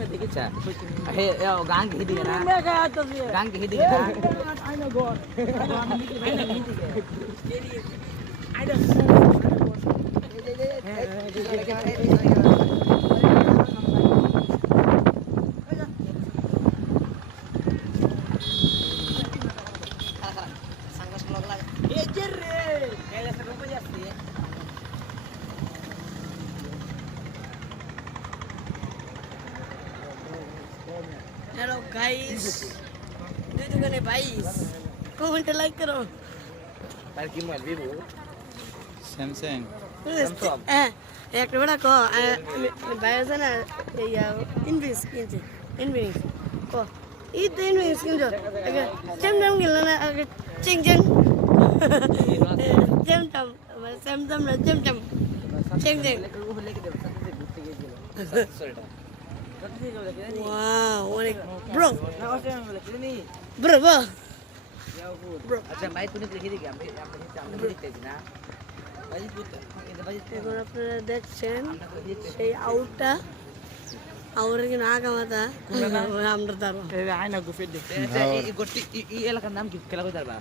আচ্ছা হে গান কি দিকে না গান কি দিকে না हेलो गाइस दीदी ने भाई कमेंट लाइक करो তার কি মোবাইল ভিভো স্যামসাং একটা বড় কো ভাই আছে না এই ইনভিস কিনছে ইনভিস কো এই তো ইনভিস কিনছো চেম চেম গেল না চিং চিং চেম চেম চেম চেম না চেম চেম চিং চিং wow অনেক ব্রো ব্রো ব্রো আচ্ছা ভাই তুমি লিখে দিকে আমি দেখতেছি না এখন আপনারা দেখছেন সেই আউটটা আউরের কি না কামাতা আমরা তার আয়না গুফে দেখতে এই গোষ্ঠী এই এলাকার নাম কি খেলা কই পারবা